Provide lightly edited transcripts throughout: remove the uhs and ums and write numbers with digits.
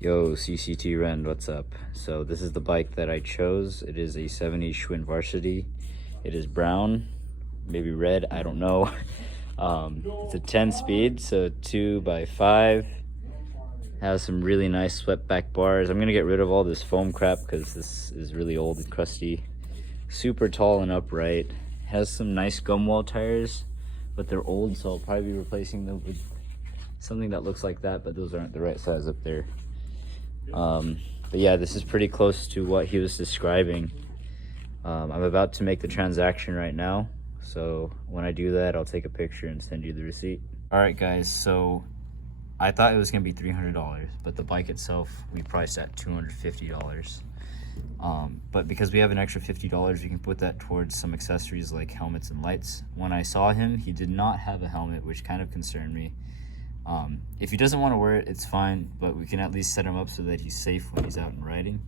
Yo, CCT Rend, what's up? So this is the bike that I chose. It is a 70 Schwinn Varsity. It is brown, maybe red, I don't know. It's a 10 speed, so 2x5. Has some really nice swept back bars. I'm gonna get rid of all this foam crap because this is really old and crusty. Super tall and upright. Has some nice gum wall tires, but they're old, so I'll probably be replacing them with something that looks like that, but those aren't the right size up there. But yeah, this is pretty close to what he was describing. I'm about to make the transaction right now, so when I do that, I'll take a picture and send you the receipt. All right, guys, so I thought it was gonna be $300, but the bike itself we priced at $250. But because we have an extra $50, we can put that towards some accessories like helmets and lights. When I saw him, he did not have a helmet, which kind of concerned me. If he doesn't want to wear it, it's fine, but we can at least set him up so that he's safe when he's out and riding.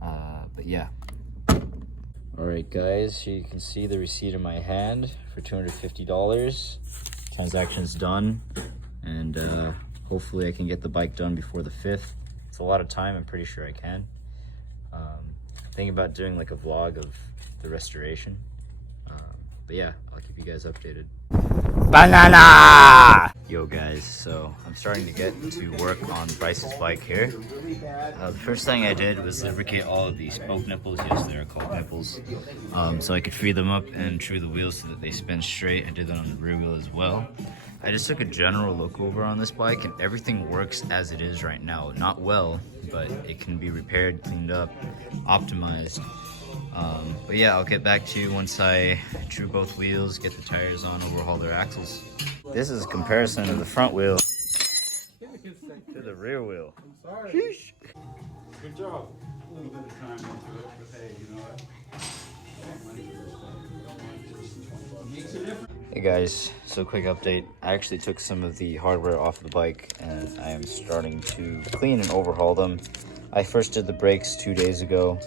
But yeah. All right, guys, here you can see the receipt in my hand for $250. Transaction's done, and hopefully I can get the bike done before the 5th. It's a lot of time, I'm pretty sure I can. Thinking about doing like a vlog of the restoration. But yeah, I'll keep you guys updated. Banana! Yo guys, so I'm starting to get to work on Bryce's bike here. The first thing I did was lubricate all of the spoke nipples. Yes, they're called nipples. So I could free them up and true the wheels so that they spin straight. I did that on the rear wheel as well. I just took a general look over on this bike and everything works as it is right now. Not well, but it can be repaired, cleaned up, optimized. But yeah, I'll get back to you once I true both wheels, get the tires on, overhaul their axles. This is a comparison of the front wheel to the rear wheel. I'm sorry. Sheesh. Good job. A little bit of time into it, but hey, you know what? Makes a difference. Hey guys, so quick update. I actually took some of the hardware off the bike and I am starting to clean and overhaul them. I first did the brakes 2 days ago.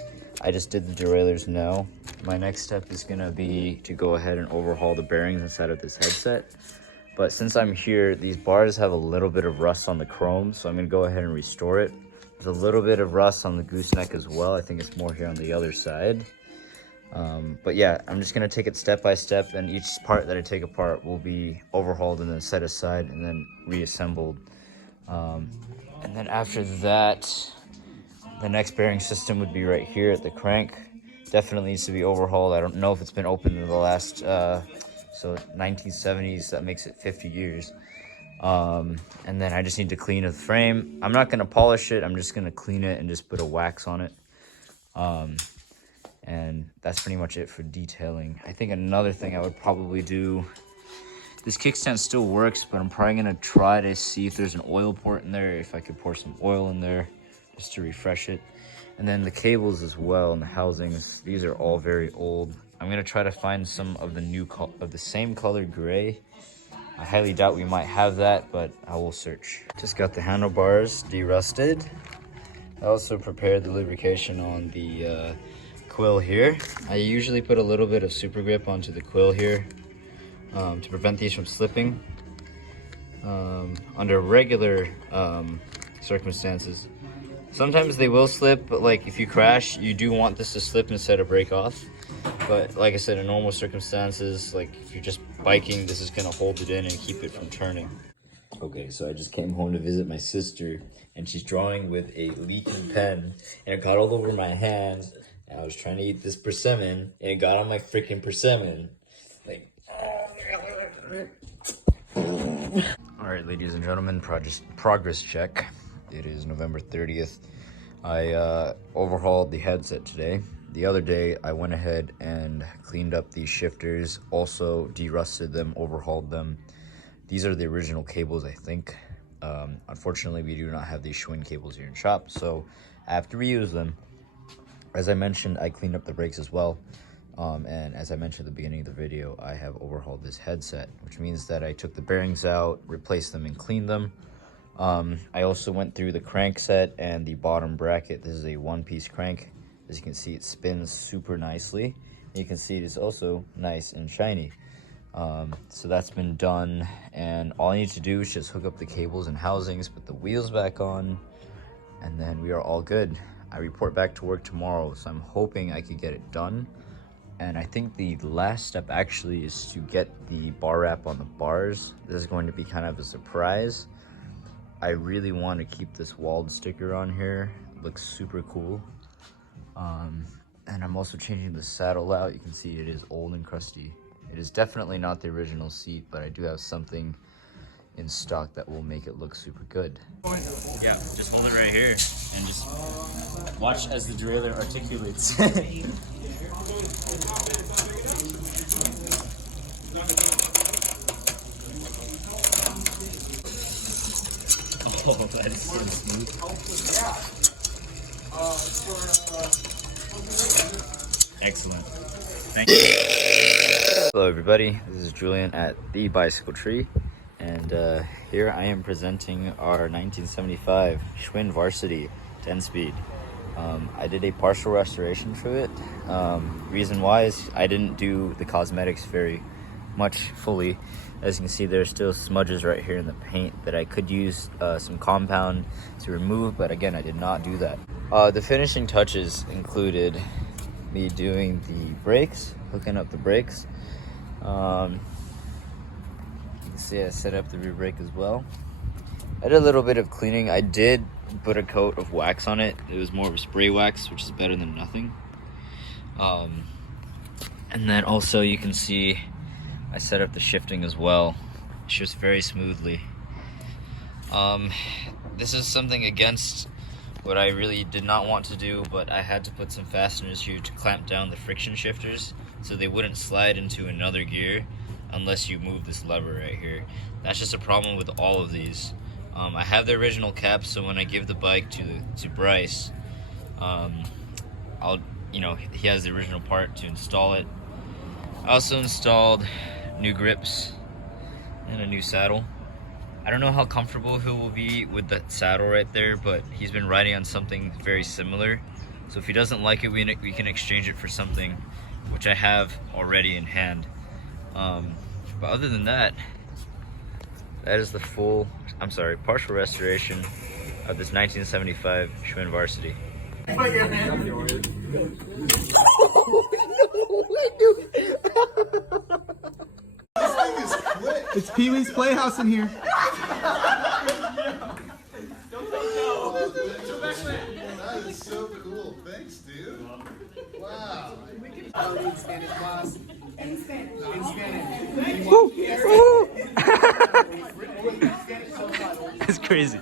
I just did the derailleurs now. My next step is gonna be to go ahead and overhaul the bearings inside of this headset. But since I'm here, these bars have a little bit of rust on the chrome, so I'm gonna go ahead and restore it. There's a little bit of rust on the gooseneck as well. I think it's more here on the other side. But yeah, I'm just gonna take it step by step, and each part that I take apart will be overhauled and then set aside and then reassembled. And then after that, the next bearing system would be right here at the crank. Definitely needs to be overhauled. I don't know if it's been opened in the last, so 1970s, that makes it 50 years. And then I just need to clean the frame. I'm not gonna polish it, I'm just gonna clean it and just put a wax on it. And that's pretty much it for detailing. I think another thing I would probably do, this kickstand still works, but I'm probably gonna try to see if there's an oil port in there, if I could pour some oil in there just to refresh it. And then the cables as well and the housings, these are all very old. I'm gonna try to find some of the same color gray. I highly doubt we might have that, but I will search. Just got the handlebars derusted. I also prepared the lubrication on the quill here. I usually put a little bit of super grip onto the quill here to prevent these from slipping. Under regular circumstances, sometimes they will slip, but like if you crash, you do want this to slip instead of break off. But like I said, in normal circumstances, like if you're just biking, this is gonna hold it in and keep it from turning. Okay, so I just came home to visit my sister, and she's drawing with a leaking pen, and it got all over my hand. And I was trying to eat this persimmon, and it got on my freaking persimmon. Like, all right, ladies and gentlemen, progress check. It is November 30th. I overhauled the headset today. The other day, I went ahead and cleaned up these shifters, also derusted them, overhauled them. These are the original cables, I think. Unfortunately, we do not have these Schwinn cables here in shop, so I have to reuse them. As I mentioned, I cleaned up the brakes as well. And as I mentioned at the beginning of the video, I have overhauled this headset, which means that I took the bearings out, replaced them, and cleaned them. I also went through the crank set and the bottom bracket. This is a one-piece crank. As you can see, it spins super nicely. You can see it is also nice and shiny. So that's been done, and all I need to do is just hook up the cables and housings, put the wheels back on, and then we are all good. I report back to work tomorrow, so I'm hoping I could get it done. And I think the last step actually is to get the bar wrap on the bars. This is going to be kind of a surprise. I really want to keep this walled sticker on here. It looks super cool. And I'm also changing the saddle out. You can see it is old and crusty. It is definitely not the original seat, but I do have something in stock that will make it look super good. Yeah, just hold it right here and just watch as the derailleur articulates. Oh, that is so smooth. Excellent. Thank you. Hello everybody, this is Julian at The Bicycle Tree, and here I am presenting our 1975 Schwinn Varsity 10-speed. I did a partial restoration to it. Reason why is I didn't do the cosmetics very much fully. As you can see, there's still smudges right here in the paint that I could use some compound to remove, but again, I did not do that. The finishing touches included me doing the brakes, hooking up the brakes. You can see I set up the rear brake as well. I did a little bit of cleaning. I did put a coat of wax on it. It was more of a spray wax, which is better than nothing. And then also you can see I set up the shifting as well. It's just very smoothly. This is something against what I really did not want to do, but I had to put some fasteners here to clamp down the friction shifters so they wouldn't slide into another gear unless you move this lever right here. That's just a problem with all of these. I have the original cap, so when I give the bike to Bryce, he has the original part to install it. I also installed new grips and a new saddle. I don't know how comfortable he will be with that saddle right there, but he's been riding on something very similar. So if he doesn't like it, we can exchange it for something which I have already in hand. But other than that, that is the partial restoration of this 1975 Schwinn Varsity. It's Pee-wee's Playhouse in here. That is so cool. Thanks, dude. Wow. I don't need Spanish class. In Spanish. In Spanish. It's crazy.